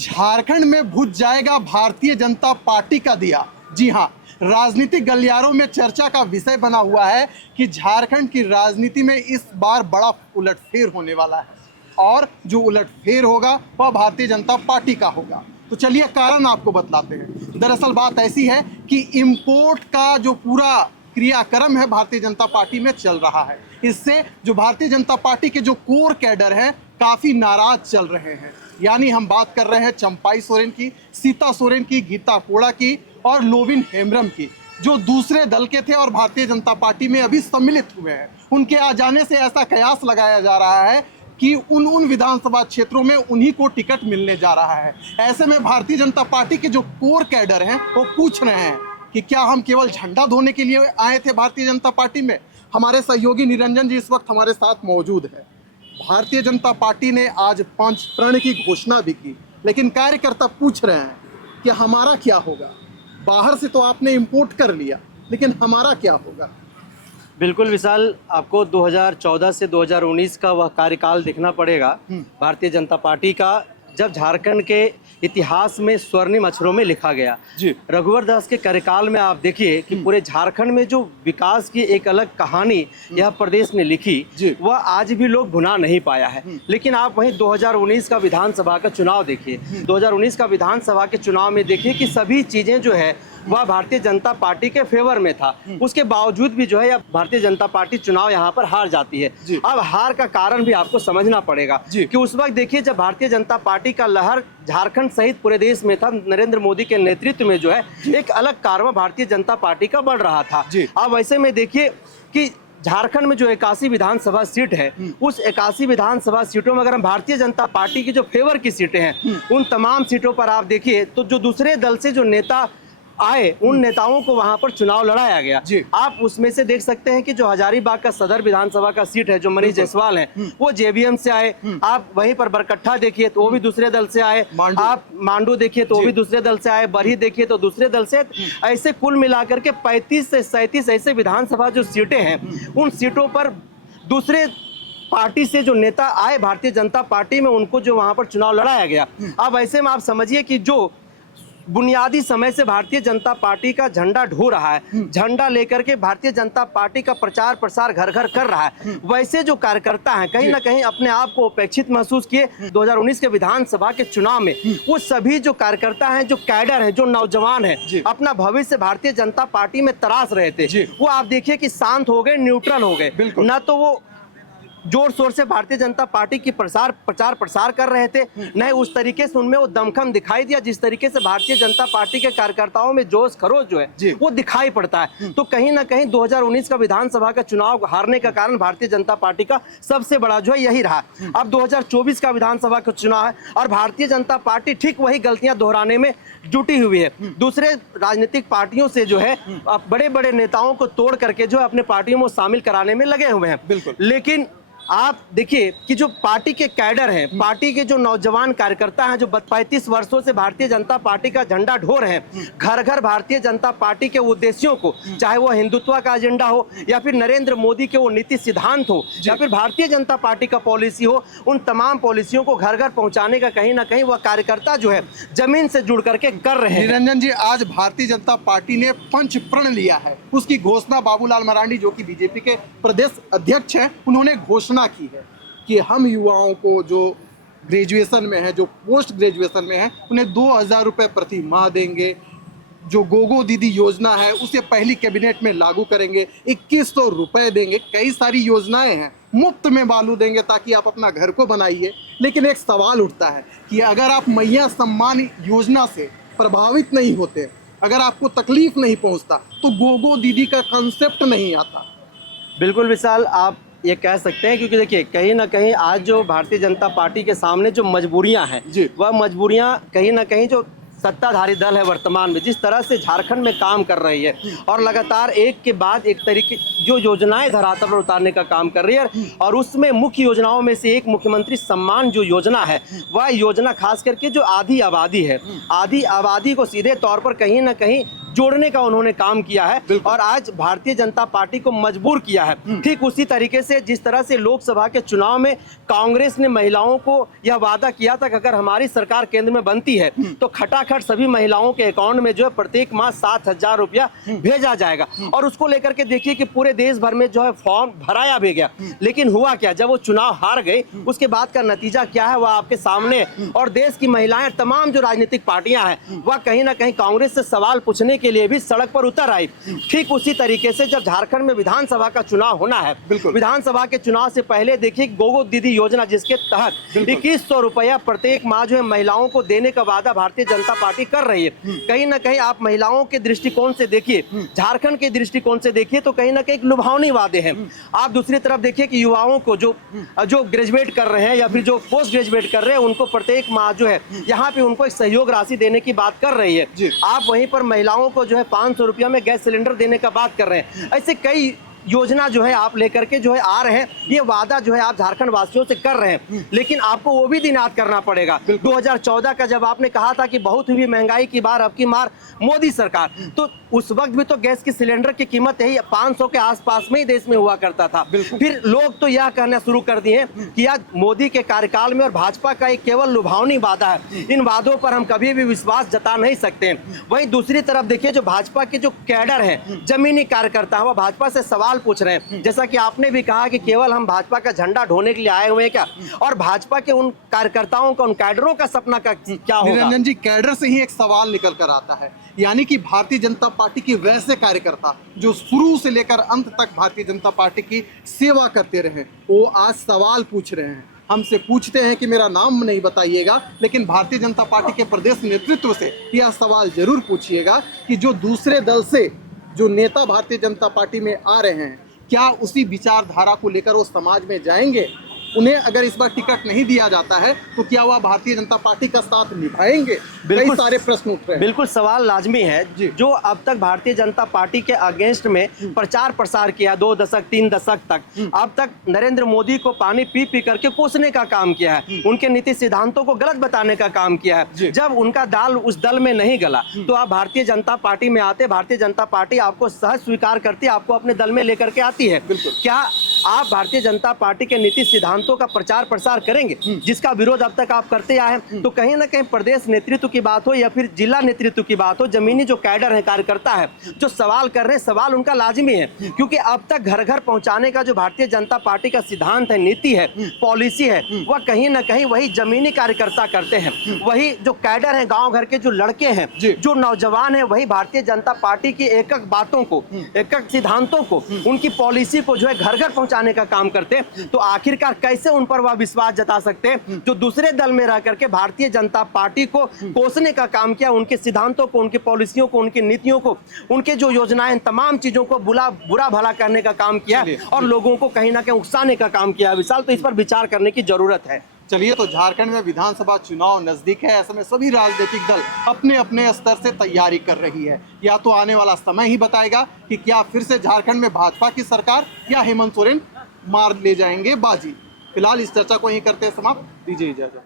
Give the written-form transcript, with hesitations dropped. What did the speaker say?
झारखंड में बुझ जाएगा भारतीय जनता पार्टी का दिया। जी हाँ, राजनीतिक गलियारों में चर्चा का विषय बना हुआ है कि झारखंड की राजनीति में इस बार बड़ा उलटफेर होने वाला है और जो उलटफेर होगा वह भारतीय जनता पार्टी का होगा। तो चलिए कारण आपको बतलाते हैं। दरअसल बात ऐसी है कि इंपोर्ट का जो पूरा क्रियाक्रम है भारतीय जनता पार्टी में चल रहा है। इससे जो भारतीय जनता पार्टी के जो कोर कैडर हैं काफ़ी नाराज चल रहे हैं। यानी हम बात कर रहे हैं चंपाई सोरेन की, सीता सोरेन की, गीता कोड़ा की और लोविन हेम्ब्रम की, जो दूसरे दल के थे और भारतीय जनता पार्टी में अभी सम्मिलित हुए हैं। उनके आ जाने से ऐसा कयास लगाया जा रहा है कि उन विधानसभा क्षेत्रों में उन्हीं को टिकट मिलने जा रहा है। ऐसे में भारतीय जनता पार्टी के जो कोर कैडर हैं वो पूछ रहे हैं कि क्या हम केवल झंडा धोने के लिए आए थे भारतीय जनता पार्टी में। हमारे सहयोगी निरंजन जी इस वक्त हमारे साथ मौजूद है। भारतीय जनता पार्टी ने आज 5 प्रण की घोषणा भी की, लेकिन कार्यकर्ता पूछ रहे हैं कि हमारा क्या होगा। बाहर से तो आपने इंपोर्ट कर लिया, लेकिन हमारा क्या होगा। बिल्कुल विशाल, आपको 2014 से 2019 का वह कार्यकाल देखना पड़ेगा भारतीय जनता पार्टी का, जब झारखंड के इतिहास में स्वर्णिम अक्षरों में लिखा गया। जी। रघुवर दास के कार्यकाल में आप देखिए कि पूरे झारखंड में जो विकास की एक अलग कहानी यह प्रदेश ने लिखी, वह आज भी लोग भुला नहीं पाया है। लेकिन आप वहीं 2019 का विधानसभा का चुनाव देखिए, 2019 का विधानसभा के चुनाव में देखिए कि सभी चीजें जो है वह भारतीय जनता पार्टी के फेवर में था। उसके बावजूद भी जो है भारतीय जनता पार्टी चुनाव यहाँ पर हार जाती है। अब हार का कारण भी आपको समझना पड़ेगा कि उस वक्त देखिए जब भारतीय जनता पार्टी का लहर झारखंड सहित पूरे देश में था, नरेंद्र मोदी के नेतृत्व में जो है एक अलग कारवां भारतीय जनता पार्टी का बढ़ रहा था। अब ऐसे में देखिए कि झारखंड में जो 81 विधानसभा सीट है, उस 81 विधानसभा सीटों में अगर हम भारतीय जनता पार्टी की जो फेवर की सीटें हैं उन तमाम सीटों पर आप देखिए तो जो दूसरे दल से जो नेता आए उन नेताओं को वहां पर चुनाव लड़ाया गया। आप उसमें से देख सकते हैं कि जो हजारीबाग का सदर विधानसभा का सीट है, जो मनीष जायसवाल हैं, वो जेबीएम से आए। आप वहीं पर बरकट्ठा देखिए तो वो भी दूसरे दल से आए। आप मांडू देखिए तो वो भी दूसरे दल से आए। बरही देखिए तो दूसरे दल से। ऐसे कुल मिलाकर के 35 से 37 ऐसे विधानसभा जो सीटें हैं, उन सीटों पर दूसरे पार्टी से जो नेता आए भारतीय जनता पार्टी में, उनको जो वहां पर चुनाव लड़ाया गया। अब ऐसे में आप समझिए कि जो बुनियादी समय से भारतीय जनता पार्टी का झंडा ढो रहा है, झंडा लेकर के भारतीय जनता पार्टी का प्रचार प्रसार घर घर कर रहा है, वैसे जो कार्यकर्ता हैं कहीं ना कहीं अपने आप को उपेक्षित महसूस किए। 2019 के विधानसभा के चुनाव में वो सभी जो कार्यकर्ता हैं, जो कैडर हैं, जो नौजवान हैं, अपना भविष्य भारतीय जनता पार्टी में तराश रहे थे, वो आप देखिए कि शांत हो गए, न्यूट्रल हो गए। ना तो वो जोर शोर से भारतीय जनता पार्टी की प्रचार प्रसार कर रहे थे, न उस तरीके से उनमें वो दमखम दिखाई दिया जिस तरीके से भारतीय जनता पार्टी के कार्यकर्ताओं में जोश खरोश जो है वो दिखाई पड़ता है। तो कहीं ना कहीं 2019 का विधानसभा का चुनाव हारने का कारण भारतीय जनता पार्टी का सबसे बड़ा जो है यही रहा। अब 2024 का विधानसभा का चुनाव है और भारतीय जनता पार्टी ठीक वही गलतियां दोहराने में जुटी हुई है। दूसरे राजनीतिक पार्टियों से जो है बड़े बड़े नेताओं को तोड़ करके जो है अपने पार्टियों में शामिल कराने में लगे हुए हैं। लेकिन आप देखिए कि जो पार्टी के कैडर हैं, पार्टी के जो नौजवान कार्यकर्ता हैं, जो 35 वर्षों से भारतीय जनता पार्टी का झंडा ढो रहे हैं, घर घर भारतीय जनता पार्टी के उद्देश्यों को, चाहे वो हिंदुत्व का एजेंडा हो या फिर नरेंद्र मोदी के वो नीति सिद्धांत हो या फिर भारतीय जनता पार्टी का पॉलिसी हो, उन तमाम पॉलिसियों को घर घर पहुंचाने का कहीं ना कहीं वह कार्यकर्ता जो है जमीन से जुड़ करके कर रहे हैं। निरंजन जी, आज भारतीय जनता पार्टी ने 5 प्रण लिया है। उसकी घोषणा बाबूलाल मरांडी, जो कि बीजेपी के प्रदेश अध्यक्ष हैं, उन्होंने घोषणा की है कि हम युवाओं को जो ग्रेजुएशन में है, जो पोस्ट ग्रेजुएशन में है, उन्हें 2000 रुपए प्रति माह देंगे। जो गोगो दीदी योजना है उसे पहली कैबिनेट में लागू करेंगे। 2100 रुपए देंगे। कई सारी योजनाएं हैं। मुफ्त में बालू देंगे ताकि आप अपना घर को बनाइए। लेकिन एक सवाल उठता है कि अगर आप मैया सम्मान योजना से प्रभावित नहीं होते, अगर आपको तकलीफ नहीं पहुंचता, तो गोगो दीदी का कंसेप्ट नहीं आता। बिल्कुल विशाल, आप ये कह सकते हैं, क्योंकि देखिए कहीं ना कहीं आज जो भारतीय जनता पार्टी के सामने जो मजबूरियां हैं, वह मजबूरियां कहीं ना कहीं जो सत्ताधारी दल है वर्तमान में जिस तरह से झारखंड में काम कर रही है और लगातार एक के बाद एक तरीके जो योजनाएं धरातल पर उतारने का काम कर रही है, और उसमें मुख्य योजनाओं में से एक मुख्यमंत्री सम्मान जो योजना है, वह योजना खास करके जो आधी आबादी है, आधी आबादी को सीधे तौर पर कहीं ना कहीं जोड़ने का उन्होंने काम किया है और आज भारतीय जनता पार्टी को मजबूर किया है। ठीक उसी तरीके से जिस तरह से लोकसभा के चुनाव में कांग्रेस ने महिलाओं को यह वादा किया था कि अगर हमारी सरकार केंद्र में बनती है तो खटाखट सभी महिलाओं के अकाउंट में जो है प्रत्येक माह 7,000 रुपया भेजा जाएगा, और उसको लेकर के देखिए कि पूरे देश भर में जो है फॉर्म भराया भी गया। लेकिन हुआ क्या, जब वो चुनाव हार गए उसके बाद का नतीजा क्या है वह आपके सामने है। और देश की महिलाएं, तमाम जो राजनीतिक पार्टियां हैं वह कहीं ना कहीं कांग्रेस से सवाल पूछने के लिए भी सड़क पर उतर आई। ठीक उसी तरीके से जब झारखंड में विधानसभा का चुनाव होना है, विधानसभा के चुनाव से पहले देखिए गोगो दीदी योजना जिसके तहत 2100 रुपया प्रत्येक माह जो है महिलाओं को देने का वादा भारतीय जनता पार्टी कर रही है। कहीं ना कहीं आप महिलाओं के दृष्टिकोण से देखिए, झारखंड के दृष्टिकोण से देखिए तो कहीं ना कहीं लुभावनी वादे हैं। आप दूसरी तरफ देखिए कि युवाओं को जो ग्रेजुएट कर रहे हैं या फिर जो पोस्ट ग्रेजुएट कर रहे हैं उनको प्रत्येक माह जो है यहाँ पे उनको एक सहयोग राशि देने की बात कर रही है। आप वहीं पर महिलाओं को जो है 500 रुपया में गैस सिलेंडर देने का बात कर रहे हैं। ऐसे कई योजना जो है आप लेकर के जो है आ रहे हैं, ये वादा जो है आप झारखंड वासियों से कर रहे हैं। लेकिन आपको वो भी दिन याद करना पड़ेगा 2014 का, जब आपने कहा था कि बहुत हुई महंगाई की बार अब की मार मोदी सरकार, तो उस वक्त भी तो गैस की सिलेंडर की कीमत यही 500 के आसपास में ही देश में हुआ करता था। फिर लोग तो यह कहना शुरू कर दिए कि आज मोदी के कार्यकाल में और भाजपा का एक केवल लुभावनी वादा है, इन वादों पर हम कभी भी विश्वास जता नहीं सकते। वहीं दूसरी तरफ देखिए जो भाजपा के जो कैडर है, जमीनी कार्यकर्ता, वह भाजपा से सवाल पूछ रहे हैं। जैसा कि आपने भी कहा कि केवल हम भाजपा का झंडा ढोने के लिए आए हुए हैं क्या, और भाजपा के उन कार्यकर्ताओं का, उन कैडरों का सपना का क्या होगा। निरंजन जी, कैडर से ही एक सवाल निकल कर आता है, यानी कि भारतीय जनता पार्टी के वैसे कार्यकर्ता जो शुरू से लेकर अंत तक भारतीय जनता पार्टी की सेवा करते रहे, वो आज सवाल पूछ रहे हैं। हमसे पूछते हैं कि मेरा नाम नहीं बताइएगा, लेकिन भारतीय जनता पार्टी के प्रदेश नेतृत्व से यह सवाल जरूर पूछिएगा कि जो दूसरे दल से जो नेता भारतीय जनता पार्टी में आ रहे हैं, क्या उसी विचारधारा को लेकर वो समाज में जाएंगे? उन्हें अगर इस बार टिकट नहीं दिया जाता है तो क्या वह भारतीय जनता पार्टी का साथ निभाएंगे? कई सारे प्रश्न उठ रहे हैं। बिल्कुल सवाल लाजमी है। जो अब तक भारतीय जनता पार्टी के अगेंस्ट में प्रचार प्रसार किया 2 दशक 3 दशक तक, अब तक नरेंद्र मोदी को पानी पी पी करके कोसने का काम किया है, उनके नीति सिद्धांतों को गलत बताने का काम किया है। जब उनका दाल उस दल में नहीं गला तो आप भारतीय जनता पार्टी में आते, भारतीय जनता पार्टी आपको सहज स्वीकार करती, आपको अपने दल में लेकर के आती है। क्या आप भारतीय जनता पार्टी के नीति सिद्धांतों का प्रचार प्रसार करेंगे जिसका विरोध अब तक आप करते आए हैं? तो कहीं ना कहीं प्रदेश नेतृत्व की बात हो या फिर जिला नेतृत्व की बात हो, जमीनी जो कैडर है, कार्यकर्ता है, जो सवाल कर रहे हैं, सवाल उनका लाजमी है, क्योंकि अब तक घर घर पहुंचाने का जो भारतीय जनता पार्टी का सिद्धांत है, नीति है, पॉलिसी है, वह कहीं ना कहीं वही जमीनी कार्यकर्ता करते हैं। वही जो कैडर है, गाँव घर के जो लड़के हैं, जो नौजवान है, वही भारतीय जनता पार्टी की एक एक बातों को, एक एक सिद्धांतों को, उनकी पॉलिसी को जो है घर घर पहुंचाने का काम करते। तो आखिरकार कैसे उन पर वह विश्वास जता सकते हैं जो दूसरे दल में रह करके भारतीय जनता पार्टी को कोसने का काम किया, उनके सिद्धांतों को, उनकी पॉलिसियों को, उनकी नीतियों को, उनके जो योजनाएं, तमाम चीजों को बुरा भला करने का काम किया और लोगों को कहीं ना कहीं उकसाने का काम किया। विशाल, तो इस पर विचार करने की जरूरत है। चलिए, तो झारखंड में विधानसभा चुनाव नजदीक है, ऐसे में सभी राजनीतिक दल अपने अपने स्तर से तैयारी कर रही है। या तो आने वाला समय ही बताएगा कि क्या फिर से झारखंड में भाजपा की सरकार या हेमंत सोरेन मार ले जाएंगे बाजी। फिलहाल इस चर्चा को यहीं करते हैं समाप्त। दीजिए इजाजत।